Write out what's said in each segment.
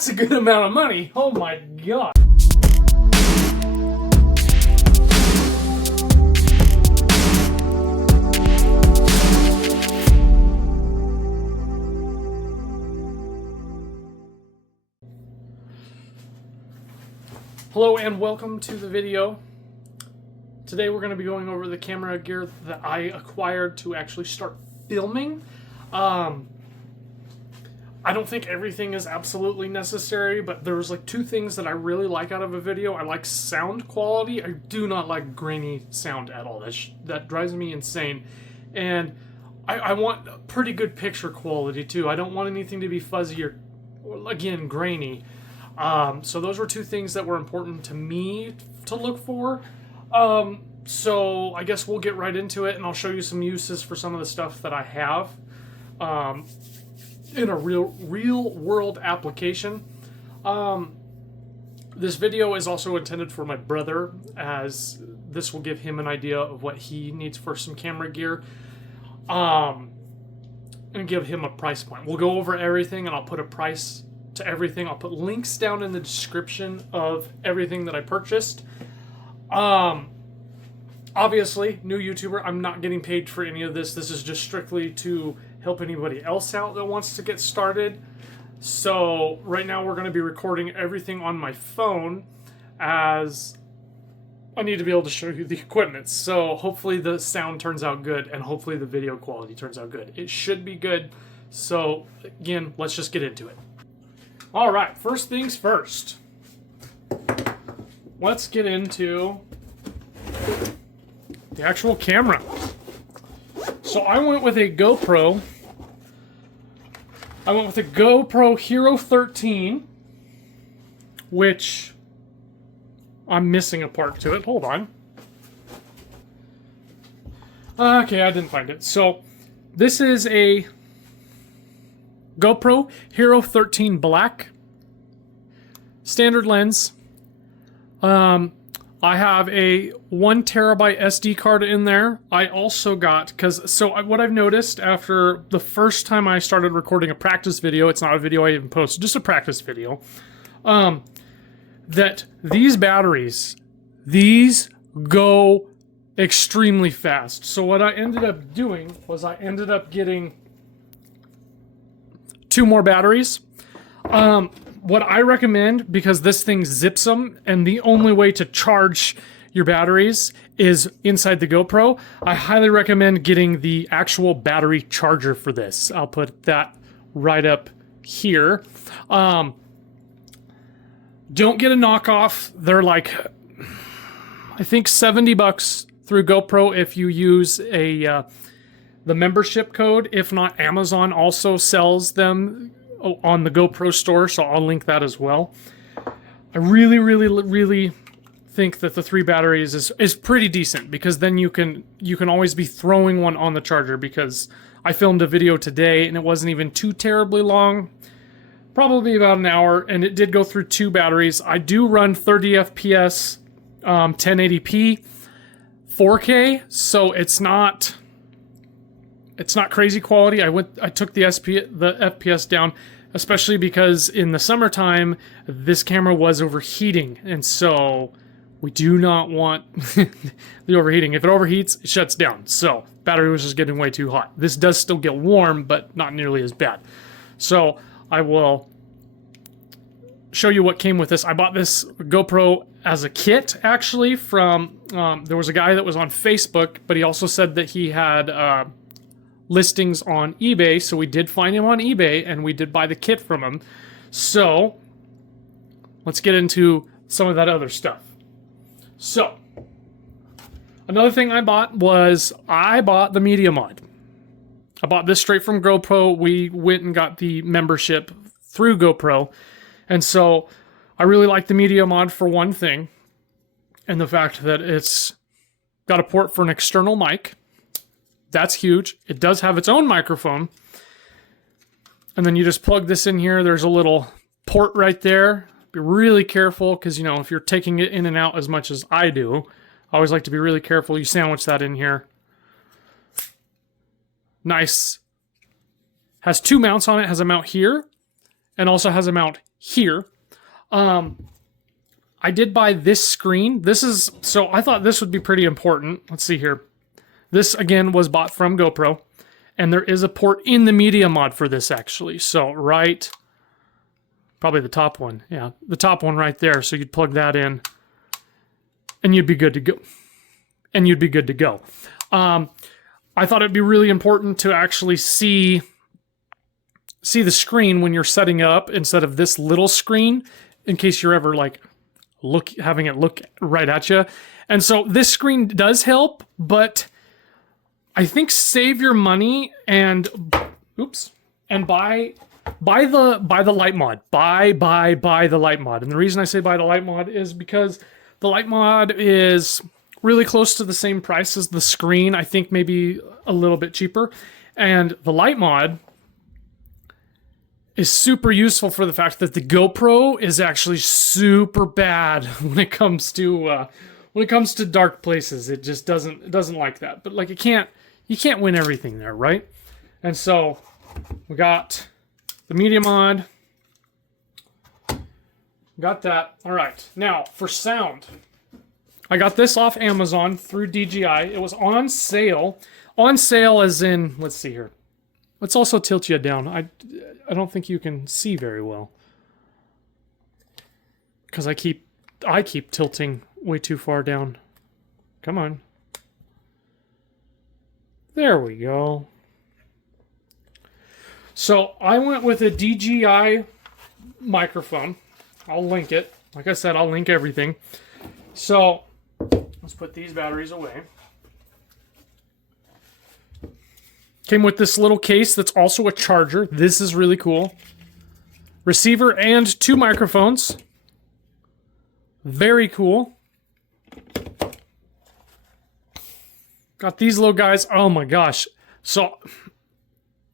That's a good amount of money. Oh my God. Hello and welcome to the video. Today we're going to be going over the camera gear that I acquired to actually start filming. I don't think everything is absolutely necessary, but there's like two things that I really like out of a video. I like sound quality. I do not like grainy sound at all. That drives me insane. And I want pretty good picture quality too. I don't want anything to be fuzzy or again, grainy. So those were two things that were important to me to look for. So I guess we'll get right into it, and I'll show you some uses for some of the stuff that I have in a real world application. This video is also intended for my brother, as this will give him an idea of what he needs for some camera gear, and give him a price point. We'll go over everything, and I'll put a price to everything. I'll put links down in the description of everything that I purchased. Obviously, new YouTuber, I'm not getting paid for any of this. This is just strictly to help anybody else out that wants to get started. So right now we're going to be recording everything on my phone, as I need to be able to show you the equipment. So hopefully the sound turns out good, and hopefully the video quality turns out good. It should be good. So again, let's just get into it. All right, first things first. Let's get into the actual camera. So I went with a GoPro. I went with a GoPro Hero 13, which I'm missing a part to it. Hold on. Okay, I didn't find it. So this is a GoPro Hero 13 Black. Standard lens. I have a 1 terabyte SD card in there. I also got, what I've noticed after the first time I started recording a practice video, it's not a video I even posted, just a practice video, that these batteries, these go extremely fast. So what I ended up doing was I ended up getting 2 more batteries. What I recommend, because this thing zips them, and the only way to charge your batteries is inside the GoPro, I highly recommend getting the actual battery charger for this. I'll put that right up here. Don't get a knockoff. They're like, I think $70 through GoPro if you use the membership code. If not, Amazon also sells them on the GoPro store, so I'll link that as well. I really think that the 3 batteries is pretty decent, because then you can always be throwing one on the charger, because I filmed a video today and it wasn't even too terribly long, probably about an hour, and it did go through 2 batteries. I do run 30 FPS, 1080p, 4K, so it's not crazy quality. I took the FPS down, especially because in the summertime this camera was overheating, and so we do not want the overheating. If it overheats, it shuts down. So battery was just getting way too hot. This does still get warm, but not nearly as bad. So I will show you what came with this. I bought this GoPro as a kit, actually, from there was a guy that was on Facebook, but he also said that he had listings on eBay, so we did find him on eBay, and we did buy the kit from him. So let's get into some of that other stuff. So another thing I bought was the media mod. I bought this straight from GoPro. We went and got the membership through GoPro, and so I really like the media mod for one thing, and the fact that it's got a port for an external mic. That's huge. It does have its own microphone. And then you just plug this in here. There's a little port right there. Be really careful, because, you know, if you're taking it in and out as much as I do, I always like to be really careful. You sandwich that in here. Nice. Has 2 mounts on it. Has a mount here, and also has a mount here. I did buy this screen. So I thought this would be pretty important. Let's see here. This, again, was bought from GoPro. And there is a port in the media mod for this, actually. So probably the top one. Yeah, the top one right there. So you'd plug that in. And you'd be good to go. I thought it'd be really important to actually see the screen when you're setting up instead of this little screen, in case you're ever like having it look right at you. And so this screen does help, but I think save your money and buy the light mod. Buy the light mod. And the reason I say buy the light mod is because the light mod is really close to the same price as the screen. I think maybe a little bit cheaper. And the light mod is super useful for the fact that the GoPro is actually super bad when it comes to dark places. It just doesn't like that. But like you can't win everything there, right? And so we got the media mod. Got that. All right. Now for sound. I got this off Amazon through DJI. It was on sale. On sale as in, let's see here. Let's also tilt you down. I don't think you can see very well. Because I keep tilting way too far down. Come on. There we go. So I went with a DJI microphone. I'll link it. Like I said, I'll link everything. So let's put these batteries away. Came with this little case that's also a charger. This is really cool. Receiver and 2 microphones. Very cool. Got these little guys. Oh my gosh. So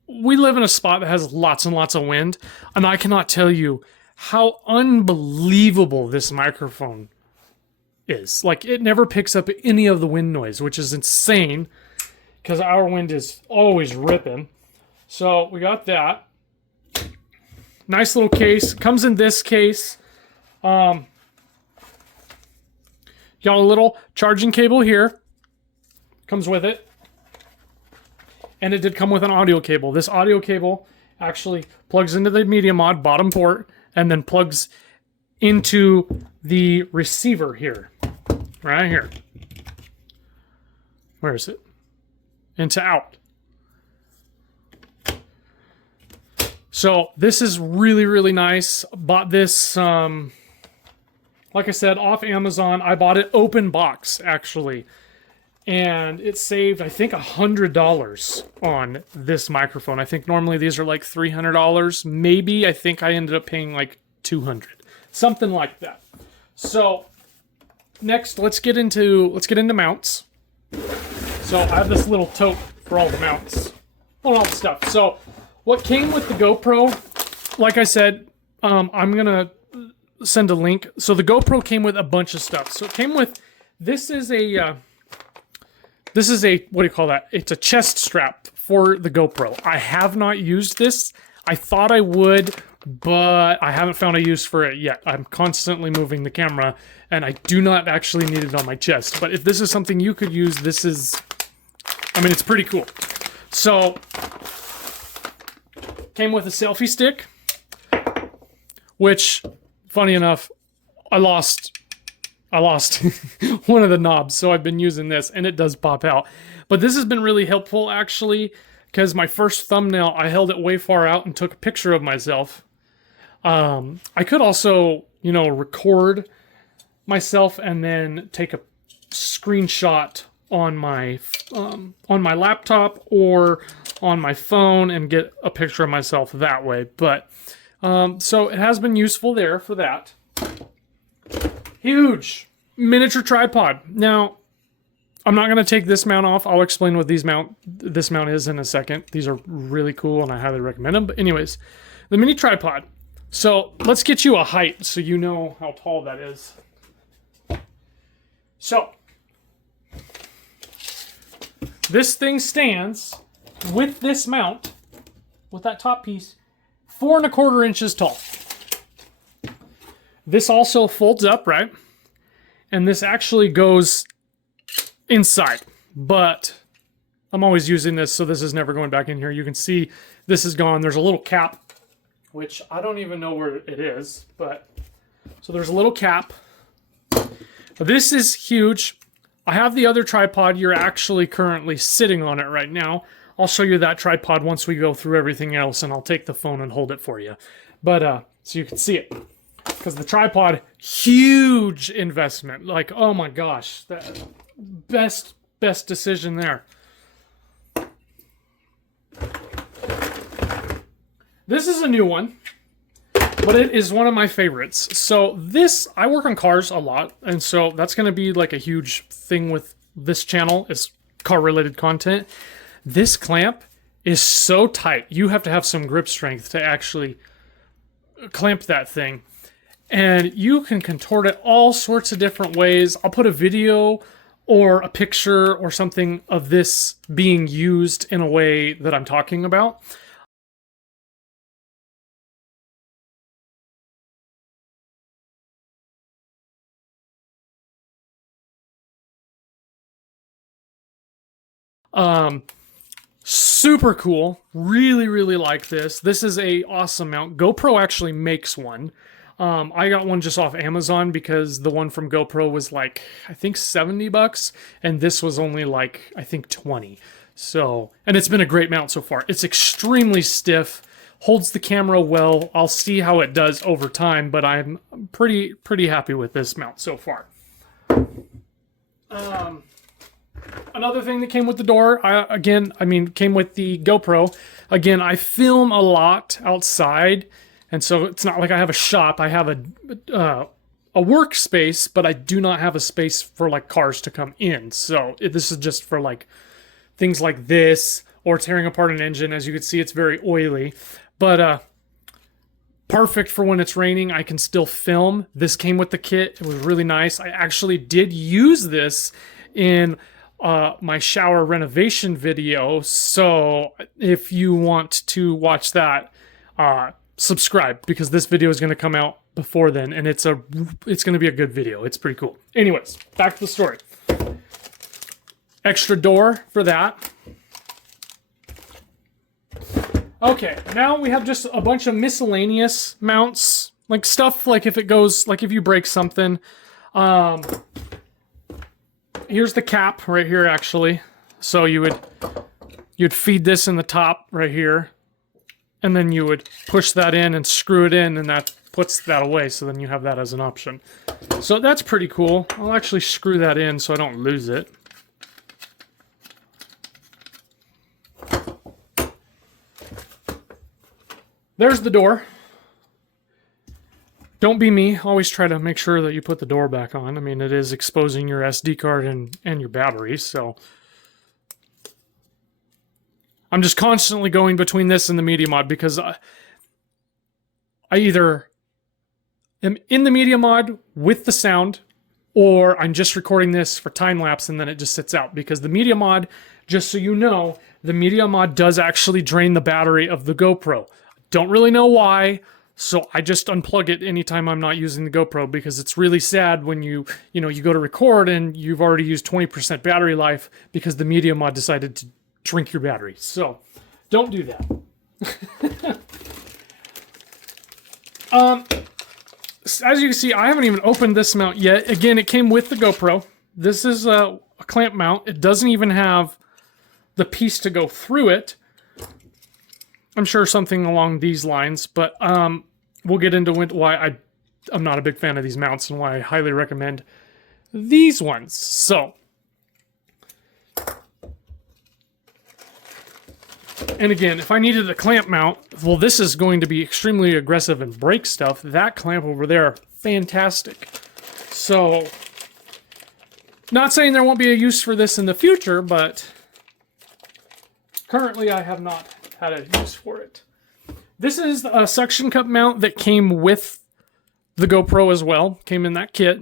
we live in a spot that has lots and lots of wind, and I cannot tell you how unbelievable this microphone is. Like, it never picks up any of the wind noise, which is insane because our wind is always ripping. So we got that. Nice little case. Comes in this case. Got a little charging cable here. Comes with it. And it did come with an audio cable. This audio cable actually plugs into the media mod bottom port and then plugs into the receiver here. Right here. Where is it? Into out. So this is really, really nice. Bought this, like I said, off Amazon. I bought it open box, actually. And it saved, I think, $100 on this microphone. I think normally these are like $300. Maybe, I think I ended up paying like $200. Something like that. So, next, let's get into mounts. So, I have this little tote for all the mounts. All the stuff. So, what came with the GoPro, like I said, I'm going to send a link. So, the GoPro came with a bunch of stuff. So, it came with, this is a, what do you call that? It's a chest strap for the GoPro. I have not used this. I thought I would, but I haven't found a use for it yet. I'm constantly moving the camera, and I do not actually need it on my chest. But if this is something you could use, this is, I mean, it's pretty cool. So, came with a selfie stick, which, funny enough, I lost one of the knobs, so I've been using this, and it does pop out. But this has been really helpful, actually, because my first thumbnail, I held it way far out and took a picture of myself. I could also, record myself and then take a screenshot on my laptop or on my phone and get a picture of myself that way. But so it has been useful there for that. Huge miniature tripod. Now, I'm not going to take this mount off. I'll explain what this mount is in a second. These are really cool and I highly recommend them. But anyways, the mini tripod. So let's get you a height so you know how tall that is. So this thing stands with this mount, with that top piece, 4¼ inches tall. This also folds up, right? And this actually goes inside, but I'm always using this, so this is never going back in here. You can see this is gone. There's a little cap, which I don't even know where it is, but so there's a little cap. This is huge. I have the other tripod. You're actually currently sitting on it right now. I'll show you that tripod once we go through everything else, and I'll take the phone and hold it for you. But so you can see it. Because the tripod, huge investment. Like, oh my gosh, that best decision there. This is a new one, but it is one of my favorites. So this, I work on cars a lot, and so that's going to be like a huge thing with this channel is car-related content. This clamp is so tight. You have to have some grip strength to actually clamp that thing. And you can contort it all sorts of different ways. I'll put a video or a picture or something of this being used in a way that I'm talking about. Super cool. Really, really like this. This is a awesome mount. GoPro actually makes one. I got one just off Amazon because the one from GoPro was like, I think 70 bucks, and this was only like, I think 20. So, and it's been a great mount so far. It's extremely stiff, holds the camera well. I'll see how it does over time, but I'm pretty happy with this mount so far. Another thing that came with the door, came with the GoPro. Again, I film a lot outside, and so it's not like I have a shop. I have a workspace, but I do not have a space for like cars to come in. So this is just for like things like this or tearing apart an engine. As you can see, it's very oily, but perfect for when it's raining. I can still film. This came with the kit. It was really nice. I actually did use this in my shower renovation video, so if you want to watch that, subscribe, because this video is going to come out before then, and it's going to be a good video. It's pretty cool. Anyways, back to the story. Extra door for that. Okay, now we have just a bunch of miscellaneous mounts, like stuff like if it goes, like if you break something. Here's the cap right here, actually. So you'd feed this in the top right here, and then you would push that in and screw it in, and that puts that away, so then you have that as an option. So that's pretty cool. I'll actually screw that in so I don't lose it. There's the door. Don't be me. Always try to make sure that you put the door back on. I mean, it is exposing your SD card and your battery, so I'm just constantly going between this and the media mod because I either am in the media mod with the sound, or I'm just recording this for time lapse and then it just sits out, because the media mod, just so you know, the media mod does actually drain the battery of the GoPro. Don't really know why. So I just unplug it anytime I'm not using the GoPro, because it's really sad when you go to record and you've already used 20% battery life because the media mod decided to drink your battery. So don't do that. As you can see, I haven't even opened this mount yet. Again, it came with the GoPro. This is a clamp mount. It doesn't even have the piece to go through it. I'm sure something along these lines, but we'll get into why I'm not a big fan of these mounts and why I highly recommend these ones. So, and again, if I needed a clamp mount, well, this is going to be extremely aggressive and break stuff. That clamp over there, fantastic. So, not saying there won't be a use for this in the future, but currently I have not had a use for it. This is a suction cup mount that came with the GoPro as well. Came in that kit.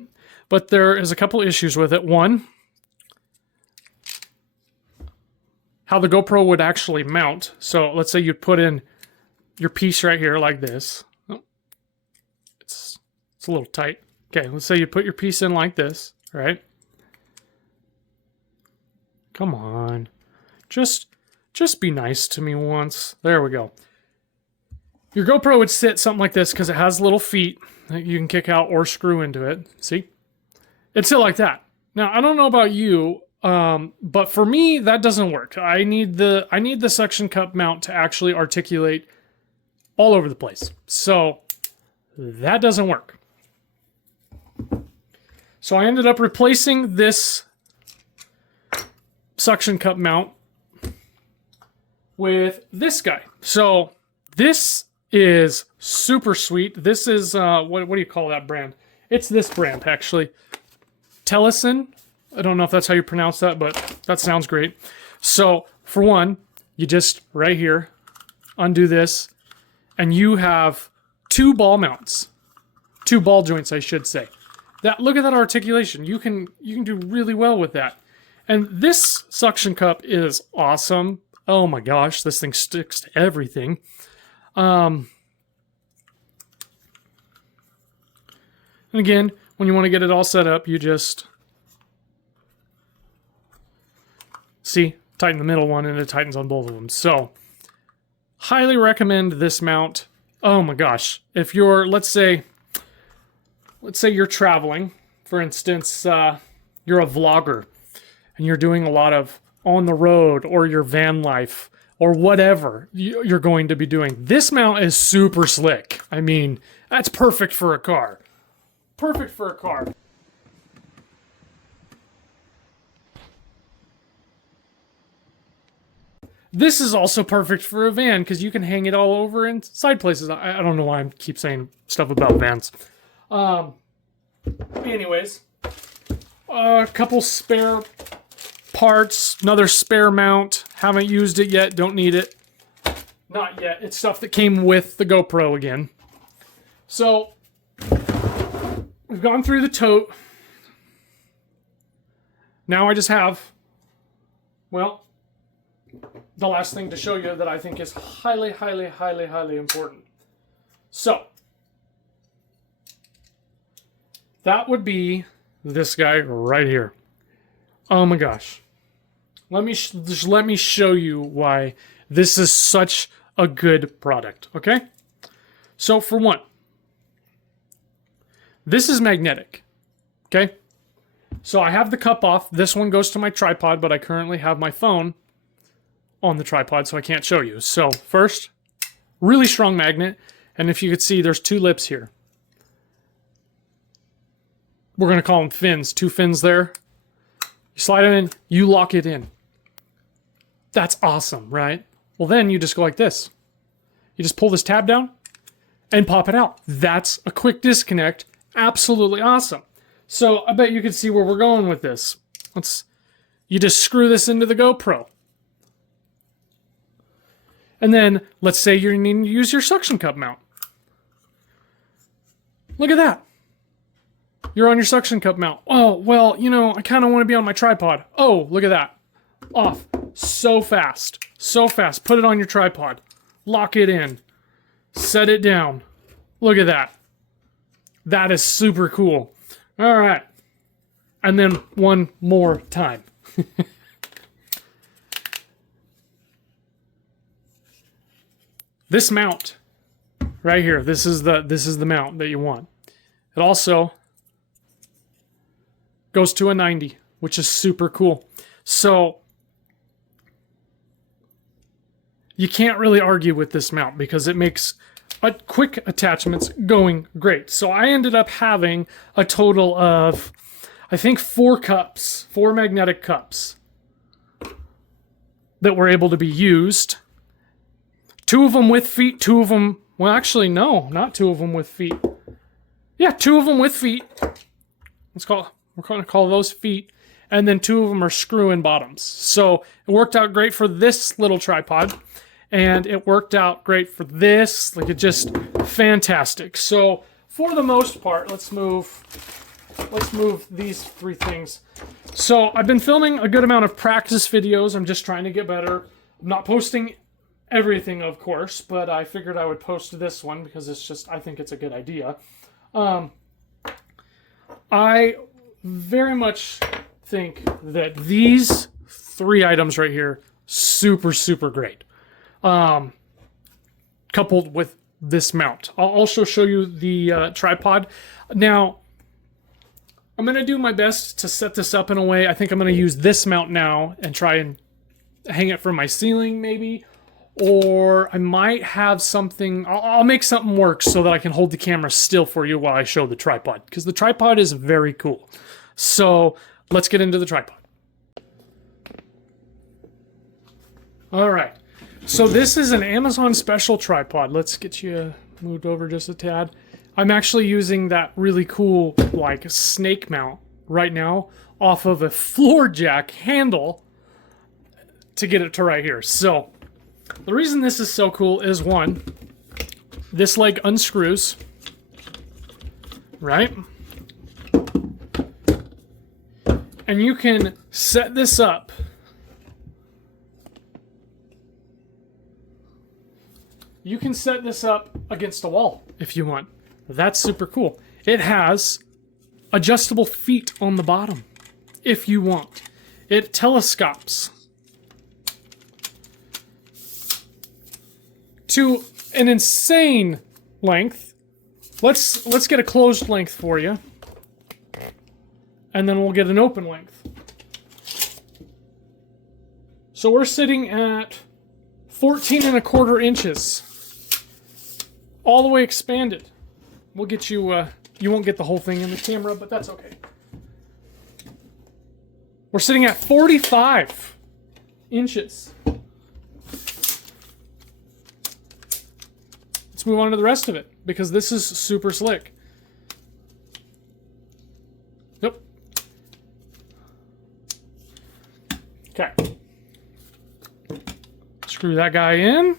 But there is a couple issues with it. One, how the GoPro would actually mount. So let's say you put in your piece right here like this. Oh, it's It's a little tight. Okay, let's say you put your piece in like this, right? Come on. Just be nice to me once. There we go. Your GoPro would sit something like this because it has little feet that you can kick out or screw into it. See? It'd sit like that. Now, I don't know about you, but for me, that doesn't work. I need the suction cup mount to actually articulate all over the place. So that doesn't work. So I ended up replacing this suction cup mount with this guy. So this is super sweet. This is, what do you call that brand? It's this brand, actually. Tellison. I don't know if that's how you pronounce that, but that sounds great. So, for one, you just, right here, undo this, and you have 2 ball mounts. 2 ball joints, I should say. Look at that articulation. You can do really well with that. And this suction cup is awesome. Oh my gosh, this thing sticks to everything. And again, when you want to get it all set up, you just see, tighten the middle one and it tightens on both of them. So, highly recommend this mount. Oh my gosh. If you're, let's say you're traveling, for instance, you're a vlogger and you're doing a lot of on the road or your van life or whatever you're going to be doing. This mount is super slick. I mean, that's perfect for a car. Perfect for a car. This is also perfect for a van because you can hang it all over in side places. I don't know why I keep saying stuff about vans. Anyways, a couple spare parts, another spare mount. Haven't used it yet, don't need it. Not yet. It's stuff that came with the GoPro again. So, we've gone through the tote. Now I just have, well, the last thing to show you that I think is highly, highly, highly, highly important. So, that would be this guy right here. Oh my gosh. Let me show you why this is such a good product, okay? So for one, this is magnetic, okay? So I have the cup off. This one goes to my tripod, but I currently have my phone on the tripod, so I can't show you. So first, really strong magnet, and if you could see, there's 2 lips here. We're going to call them fins. 2 fins there. You slide it in, you lock it in. That's awesome, right? Well, then you just go like this. You just pull this tab down and pop it out. That's a quick disconnect. Absolutely awesome. So I bet you can see where we're going with this. You just screw this into the GoPro. And then let's say you're needing to use your suction cup mount. Look at that. You're on your suction cup mount. Oh, well, you know, I kind of want to be on my tripod. Oh, look at that. Off. So fast. So fast. Put it on your tripod. Lock it in. Set it down. Look at that. That is super cool. All right. And then one more time. This mount right here, this is the mount that you want. It also goes to a 90, which is super cool. So you can't really argue with this mount because it makes quick attachments going great. So I ended up having a total of, I think, 4 cups, 4 magnetic cups that were able to be used. 2 of them with feet, 2 of them, well, actually, no, not 2 of them with feet. Yeah, 2 of them with feet. We're going to call those feet. And then 2 of them are screw-in bottoms. So it worked out great for this little tripod. And it worked out great for this. Like, it just fantastic. So for the most part, let's move these 3 things. So I've been filming a good amount of practice videos. I'm just trying to get better. I'm not posting everything, of course, but I figured I would post this one because it's just, I think it's a good idea. I very much think that these 3 items right here, super, super great. Coupled with this mount. I'll also show you the tripod. Now, I'm going to do my best to set this up in a way. I think I'm going to use this mount now and try and hang it from my ceiling maybe. Or I might have something, I'll make something work so that I can hold the camera still for you while I show the tripod. Because the tripod is very cool. So let's get into the tripod. All right. So this is an Amazon special tripod. Let's get you moved over just a tad. I'm actually using that really cool like snake mount right now off of a floor jack handle to get it to right here. So the reason this is so cool is, one, this leg unscrews, right? And you can set this up. You can set this up against a wall if you want. That's super cool. It has adjustable feet on the bottom if you want. It telescopes to an insane length. Let's get a closed length for you, and then we'll get an open length. So we're sitting at 14¼ inches, all the way expanded. We'll get you, you won't get the whole thing in the camera, but that's okay. We're sitting at 45 inches. Let's move on to the rest of it, because this is super slick. Yep. Okay. Screw that guy in.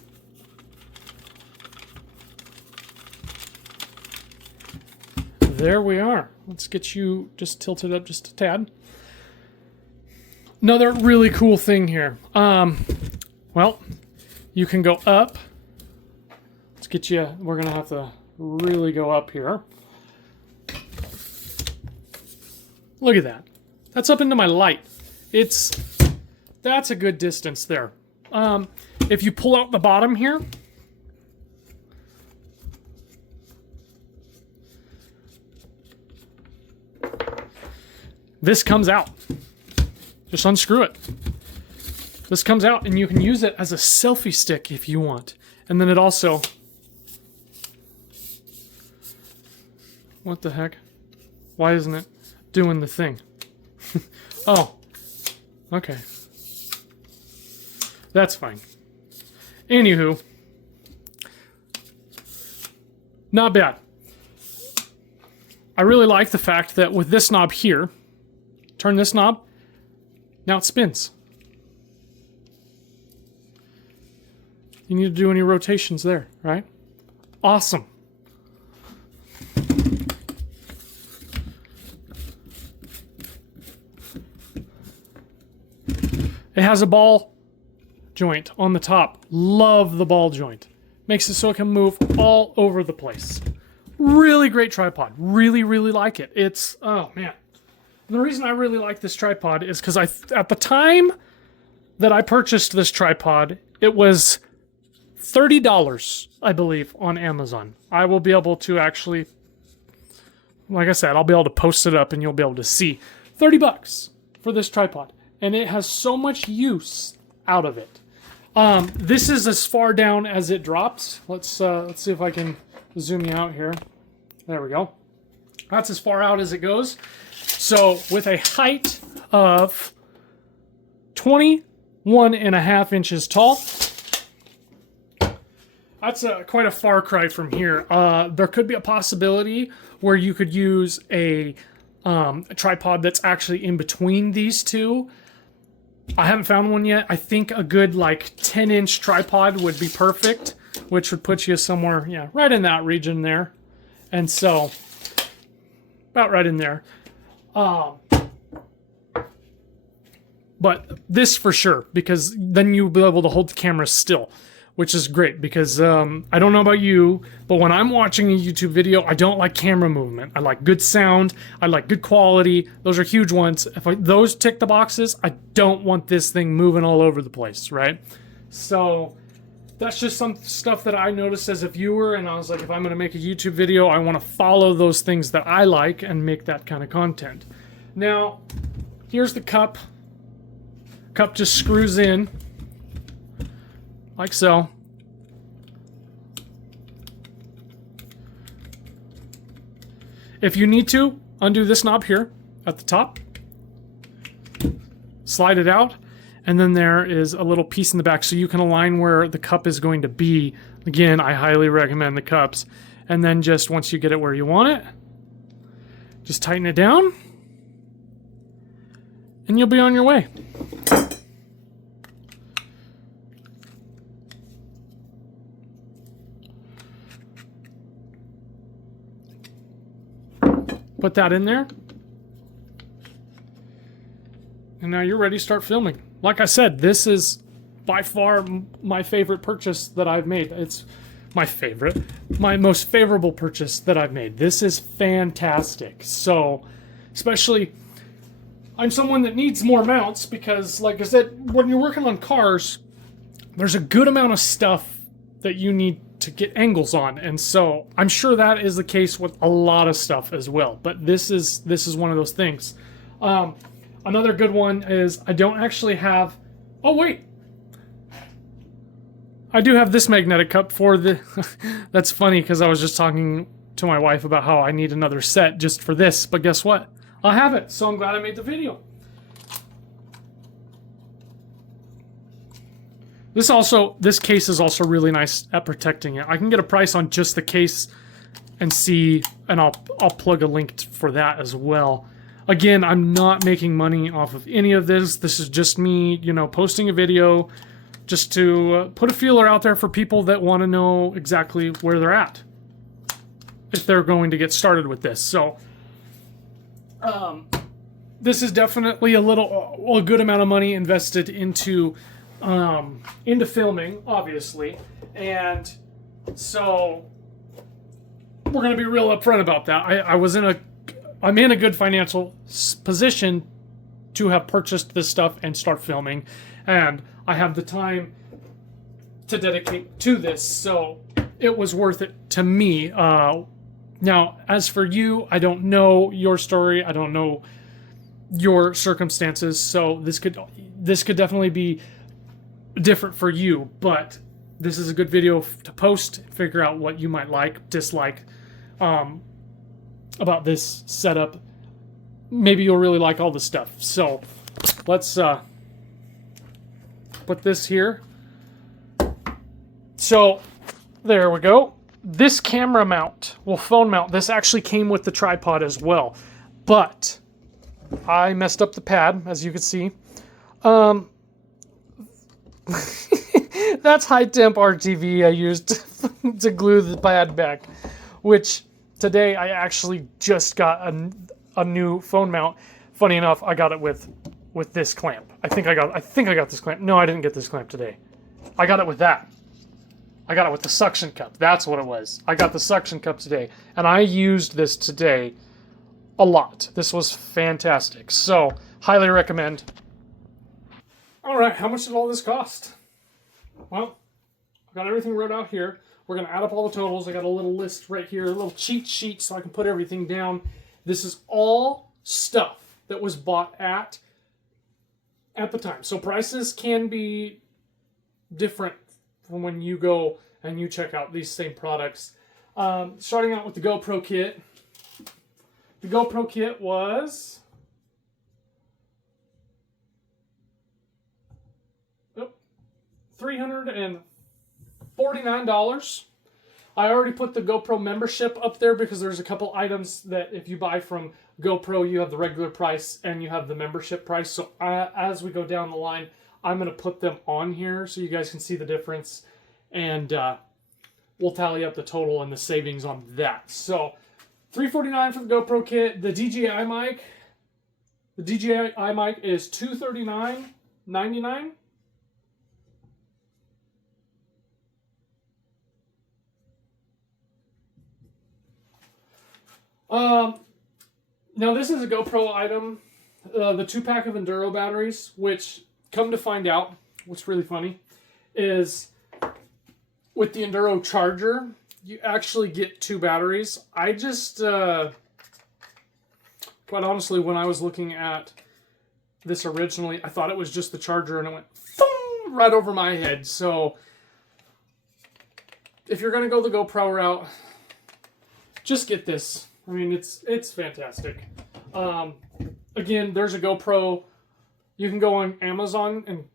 There we are. Let's get you just tilted up just a tad. Another really cool thing here. Well, you can go up. Let's get you, we're gonna have to really go up here. Look at that. That's up into my light. That's a good distance there. If you pull out the bottom here, this comes out. Just unscrew it. This comes out and you can use it as a selfie stick if you want. And then it also... What the heck? Why isn't it doing the thing? Oh. Okay. That's fine. Anywho. Not bad. I really like the fact that with this knob here, turn this knob, now it spins. You need to do any rotations there, right? Awesome. It has a ball joint on the top. Love the ball joint. Makes it so it can move all over the place. Really great tripod. Really, really like it. It's, oh man. And the reason I really like this tripod is because at the time that I purchased this tripod, it was $30, I believe, on Amazon. I will be able to actually, like I said, I'll be able to post it up and you'll be able to see. $30 for this tripod. And it has so much use out of it. This is as far down as it drops. Let's see if I can zoom you out here. There we go. That's as far out as it goes. So with a height of 21½ inches tall, that's quite a far cry from here. There could be a possibility where you could use a tripod that's actually in between these two. I haven't found one yet. I think a good like 10-inch tripod would be perfect, which would put you somewhere, yeah, right in that region there. And so, about right in there. But this for sure, because then you'll be able to hold the camera still. which is great because I don't know about you, but when I'm watching a YouTube video, I don't like camera movement. I like good sound. I like good quality. Those are huge ones. If those tick the boxes, I don't want this thing moving all over the place, right? So that's just some stuff that I noticed as a viewer, and I was like, if I'm going to make a YouTube video, I want to follow those things that I like and make that kind of content. Now, here's the cup. Cup just screws in like so. If you need to, undo this knob here at the top, slide it out, and then there is a little piece in the back so you can align where the cup is going to be. Again, I highly recommend the cups. And then just once you get it where you want it, just tighten it down, and you'll be on your way. Put that in there. And now you're ready to start filming. Like I said, this is by far my favorite purchase that I've made. It's my favorite, my most favorable purchase that I've made. This is fantastic. So, especially, I'm someone that needs more mounts because, like I said, when you're working on cars, there's a good amount of stuff that you need to get angles on, and so I'm sure that is the case with a lot of stuff as well. But this is one of those things. Another good one is I don't actually have. Oh wait, I do have this magnetic cup for the. That's funny because I was just talking to my wife about how I need another set just for this. But guess what? I have it, so I'm glad I made the video. This case is also really nice at protecting it. I can get a price on just the case and see, and I'll plug a link for that as well. Again, I'm not making money off of any of this. This is just me, you know, posting a video just to put a feeler out there for people that want to know exactly where they're at if they're going to get started with this. So, this is definitely a good amount of money invested into filming, obviously, and so we're going to be real upfront about that. I'm in a good financial position to have purchased this stuff and start filming, and I have the time to dedicate to this, so it was worth it to me. Now, as for you, I don't know your story. I don't know your circumstances, so this could definitely be different for you, but this is a good video to post, figure out what you might like, dislike about this setup. Maybe you'll really like all the stuff. So let's put this here. So there we go. This camera mount, phone mount, this actually came with the tripod as well, but I messed up the pad, as you can see. That's high temp RTV I used to glue the pad back, which today I actually just got a new phone mount. Funny enough, I got it with this clamp. I think I got this clamp. No, I didn't get this clamp today. I got it with that. I got it with the suction cup. That's what it was. I got the suction cup today, and I used this today a lot. This was fantastic. So, highly recommend. All right, how much did all this cost? Well, I've got everything wrote out here. We're going to add up all the totals. I got a little list right here, a little cheat sheet so I can put everything down. This is all stuff that was bought at the time. So prices can be different from when you go and you check out these same products. Starting out with the GoPro kit. The GoPro kit was $349. I already put the GoPro membership up there because there's a couple items that if you buy from GoPro, you have the regular price and you have the membership price. So as we go down the line, I'm going to put them on here so you guys can see the difference, and we'll tally up the total and the savings on that. So $349 for the GoPro kit. The DJI mic is $239.99. Now this is a GoPro item, the 2-pack of Enduro batteries, which, come to find out, what's really funny, is with the Enduro charger, you actually get 2 batteries. I just, quite honestly, when I was looking at this originally, I thought it was just the charger, and it went boom, right over my head. So if you're going to go the GoPro route, just get this. I mean, it's fantastic. Again, there's a GoPro. You can go on Amazon and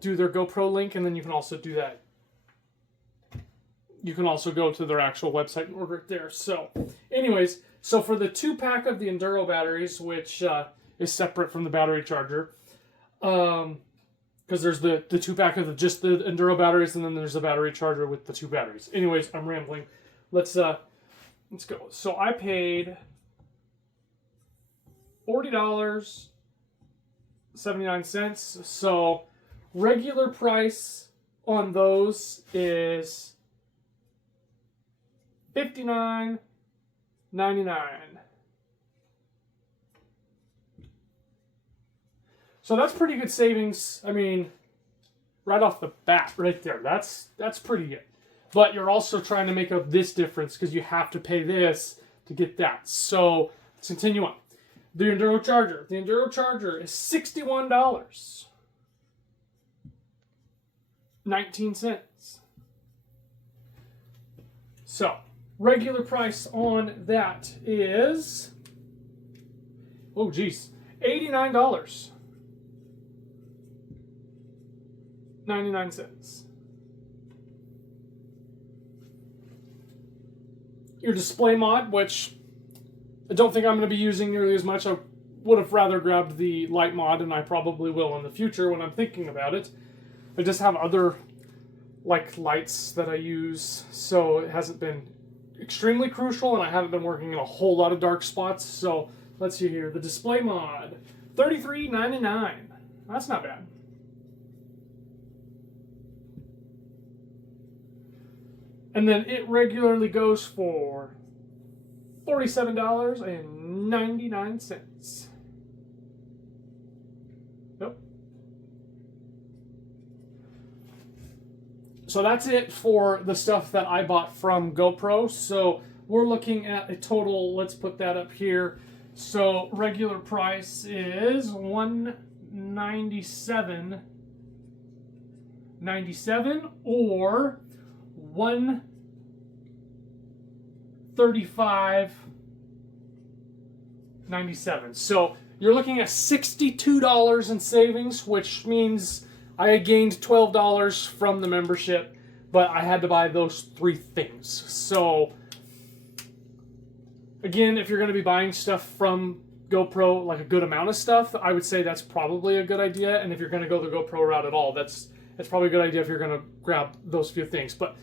do their GoPro link, and then you can also do that. You can also go to their actual website and order it there. So, anyways, so for the 2-pack of the Enduro batteries, which is separate from the battery charger, because there's the 2-pack of just the Enduro batteries, and then there's the battery charger with the 2 batteries. Anyways, I'm rambling. Let's go. So I paid $40.79. So regular price on those is $59.99. So that's pretty good savings. I mean, right off the bat, right there. That's pretty good. But you're also trying to make up this difference because you have to pay this to get that. So let's continue on. The Enduro charger. The Enduro charger is $61.19. So regular price on that is, oh geez, $89.99. Your display mod, which I don't think I'm going to be using nearly as much. I would have rather grabbed the light mod, and I probably will in the future when I'm thinking about it. I just have other like lights that I use, so it hasn't been extremely crucial, and I haven't been working in a whole lot of dark spots. So let's see here. The display mod, $33.99. That's not bad. And then it regularly goes for $47.99. Yep. So that's it for the stuff that I bought from GoPro. So we're looking at a total, let's put that up here. So regular price is $197.97 or $135.97. So you're looking at $62 in savings, which means I gained $12 from the membership, but I had to buy those 3 things. So again, if you're going to be buying stuff from GoPro, like a good amount of stuff, I would say that's probably a good idea. And if you're going to go the GoPro route at all, that's probably a good idea if you're going to grab those few things. But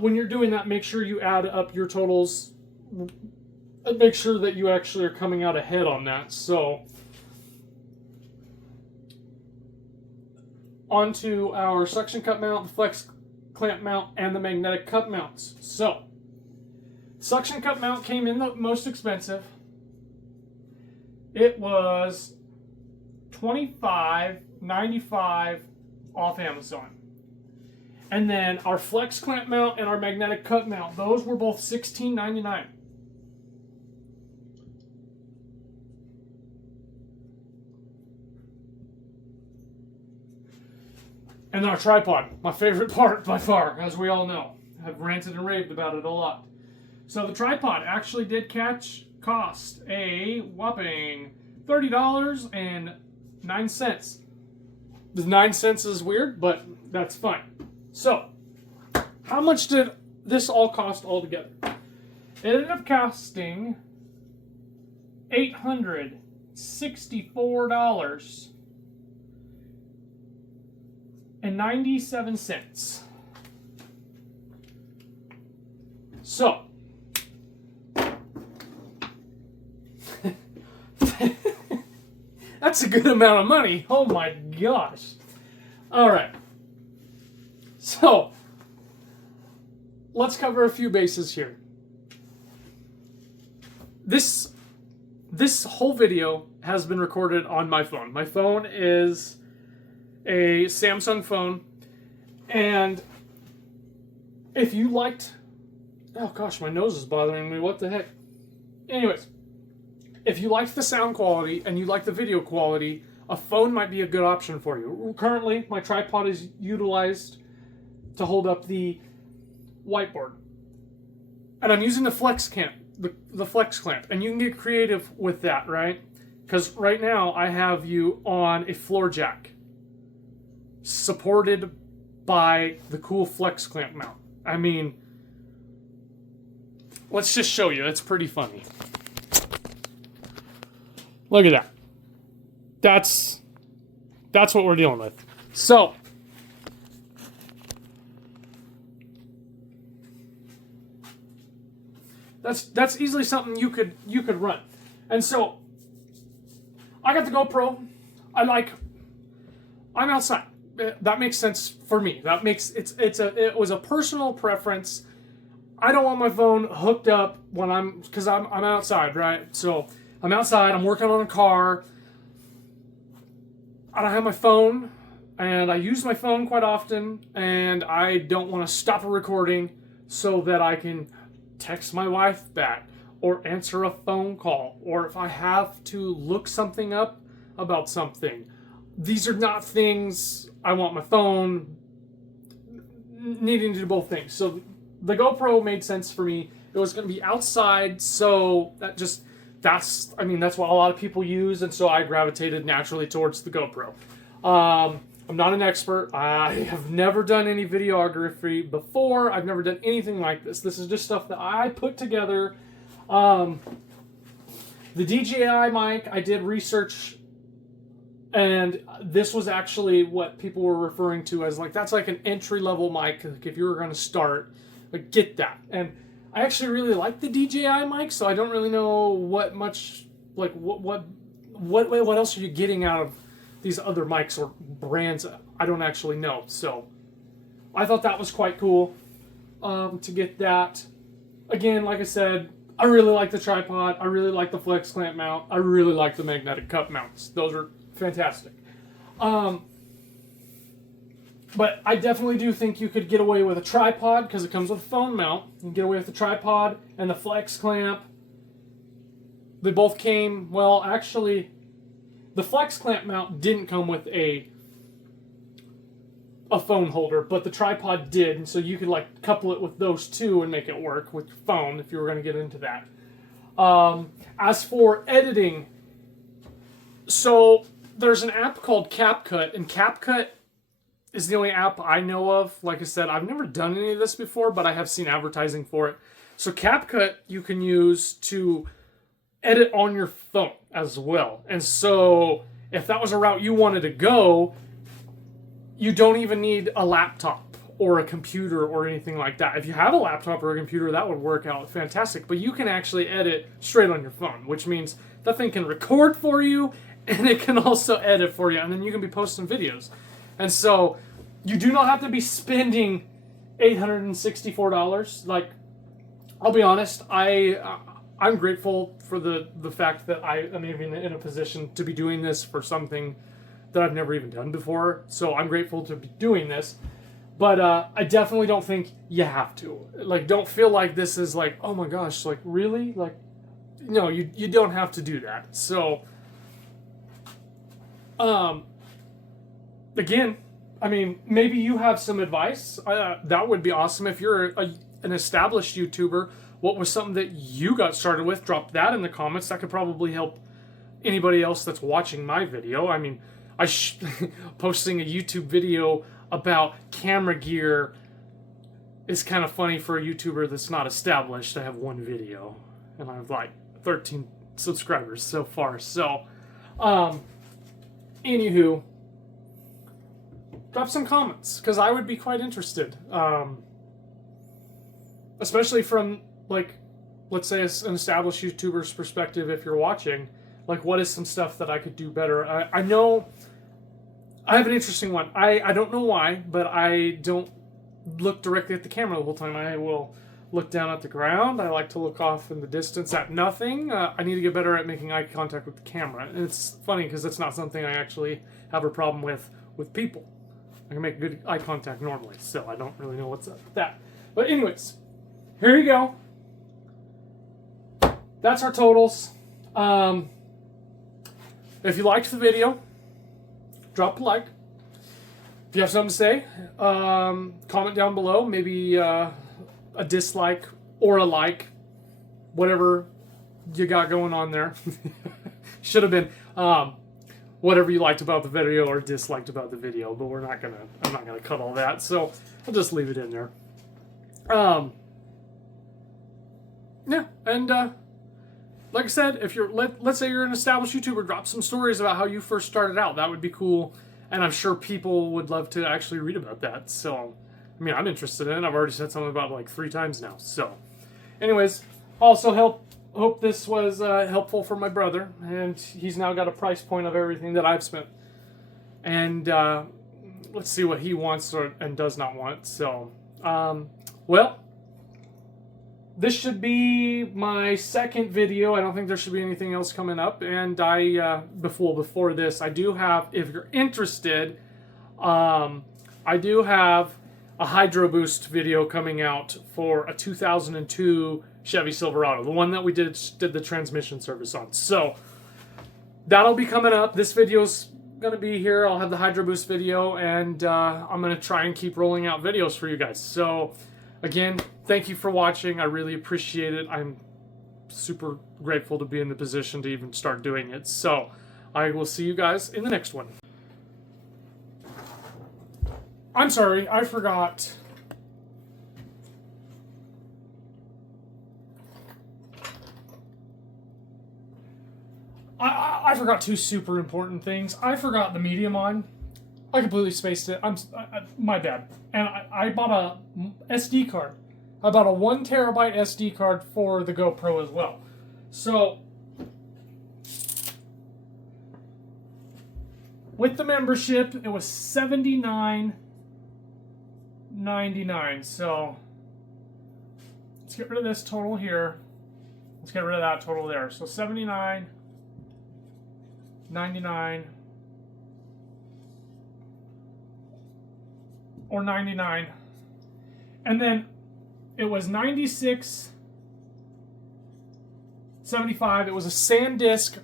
when you're doing that, make sure you add up your totals. Make sure that you actually are coming out ahead on that. So, onto our suction cup mount, the flex clamp mount, and the magnetic cup mounts. So, suction cup mount came in the most expensive. It was $25.95 off Amazon. And then our flex clamp mount and our magnetic cup mount, those were both $16.99. And our tripod, my favorite part by far, as we all know. I've ranted and raved about it a lot. So the tripod actually did cost a whopping $30.09. The 9 cents is weird, but that's fine. So, how much did this all cost altogether? It ended up costing $864.97. So, that's a good amount of money. Oh my gosh. All right. So, let's cover a few bases here. this whole video has been recorded on my phone. My phone is a Samsung phone, and if you liked, oh gosh, my nose is bothering me, what the heck. Anyways, if you liked the sound quality and you like the video quality, a phone might be a good option for you. Currently, my tripod is utilized to hold up the whiteboard, and I'm using the flex clamp, the flex clamp, and you can get creative with that, right? Because right now I have you on a floor jack, supported by the cool flex clamp mount. I mean, let's just show you. It's pretty funny. Look at that. That's what we're dealing with. So, that's easily something you could run. And so I got the GoPro. I'm outside. That makes sense for me. That makes it was a personal preference. I don't want my phone hooked up when because I'm outside, right? So I'm outside, I'm working on a car. I don't have my phone, and I use my phone quite often, and I don't want to stop a recording so that I can text my wife back or answer a phone call, or if I have to look something up about something. These are not things I want my phone needing to do both things. So the GoPro made sense for me. It was going to be outside, so that's what a lot of people use, and so I gravitated naturally towards the GoPro. I'm not an expert. I have never done any videography before. I've never done anything like this. This is just stuff that I put together. The DJI mic, I did research, and this was actually what people were referring to as that's like an entry-level mic. If you were going to start, get that. And I actually really like the DJI mic, so I don't really know what else are you getting out of these other mics or brands. I don't actually know. So I thought that was quite cool to get that. Again, like I said, I really like the tripod. I really like the flex clamp mount. I really like the magnetic cup mounts. Those are fantastic. But I definitely do think you could get away with a tripod because it comes with a phone mount. You can get away with the tripod and the flex clamp. They both came, well, actually, the flex clamp mount didn't come with a phone holder, but the tripod did, and so you could couple it with those two and make it work with your phone if you were going to get into that. As for editing, so there's an app called CapCut, and CapCut is the only app I know of. Like I said, I've never done any of this before, but I have seen advertising for it. So CapCut you can use to edit on your phone as well. And so if that was a route you wanted to go, you don't even need a laptop or a computer or anything like that. If you have a laptop or a computer, that would work out fantastic. But you can actually edit straight on your phone, which means that thing can record for you and it can also edit for you, and then you can be posting videos. And so you do not have to be spending $864. I'll be honest, I'm grateful for the fact that I am even in a position to be doing this for something that I've never even done before. So I'm grateful to be doing this. But I definitely don't think you have to. Don't feel like this is oh my gosh, really? No, you don't have to do that. So, again, maybe you have some advice. That would be awesome. If you're an established YouTuber, what was something that you got started with? Drop that in the comments. That could probably help anybody else that's watching my video. Posting a YouTube video about camera gear is kind of funny for a YouTuber that's not established. I have one video, and I have 13 subscribers so far. So, anywho, drop some comments, because I would be quite interested. Especially from, let's say an established YouTuber's perspective, if you're watching, what is some stuff that I could do better? I know I have an interesting one. I don't know why, but I don't look directly at the camera the whole time. I will look down at the ground. I like to look off in the distance at nothing. I need to get better at making eye contact with the camera. And it's funny because it's not something I actually have a problem with people. I can make good eye contact normally, so I don't really know what's up with that. But anyways, here you go. That's our totals. If you liked the video, drop a like. If you have something to say, comment down below. Maybe a dislike or a like, whatever you got going on there. Should have been whatever you liked about the video or disliked about the video, but I'm not gonna cut all that, so I'll just leave it in there. Yeah, and like I said, if you're let's say you're an established YouTuber, drop some stories about how you first started out. That would be cool, and I'm sure people would love to actually read about that. So, I mean, I'm interested in it. I've already said something about it like 3 times now. So, anyways, also hope this was helpful for my brother, and he's now got a price point of everything that I've spent. And let's see what he wants and does not want. So, well, this should be my second video. I don't think there should be anything else coming up. And before this, I do have, if you're interested, I do have a Hydro Boost video coming out for a 2002 Chevy Silverado, the one that we did the transmission service on. So that'll be coming up. This video's gonna be here. I'll have the Hydro Boost video, and I'm gonna try and keep rolling out videos for you guys. So again, thank you for watching. I really appreciate it. I'm super grateful to be in the position to even start doing it. So I will see you guys in the next one. I'm sorry, I forgot. I forgot 2 super important things. I forgot the medium on. I completely spaced it. My bad. And I bought a SD card. I bought a 1 terabyte SD card for the GoPro as well. So with the membership, it was $79.99. So let's get rid of this total here. Let's get rid of that total there. So $79.99 or 99, and then it was $96.75. It was a SanDisk.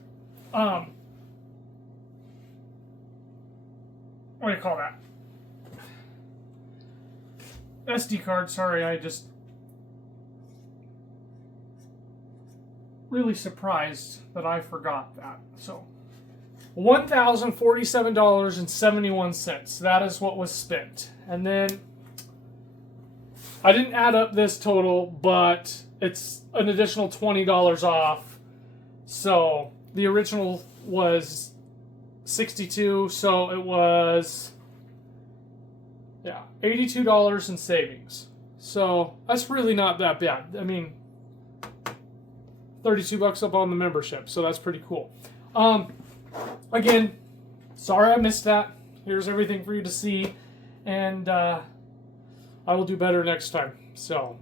What do you call that? SD card. Sorry, I just really surprised that I forgot that. So $1,047.71. That is what was spent. And then I didn't add up this total, but it's an additional $20 off. So the original was $62, so it was $82 in savings. So that's really not that bad. I mean, $32 up on the membership, so that's pretty cool. Again, sorry I missed that. Here's everything for you to see, and I will do better next time. So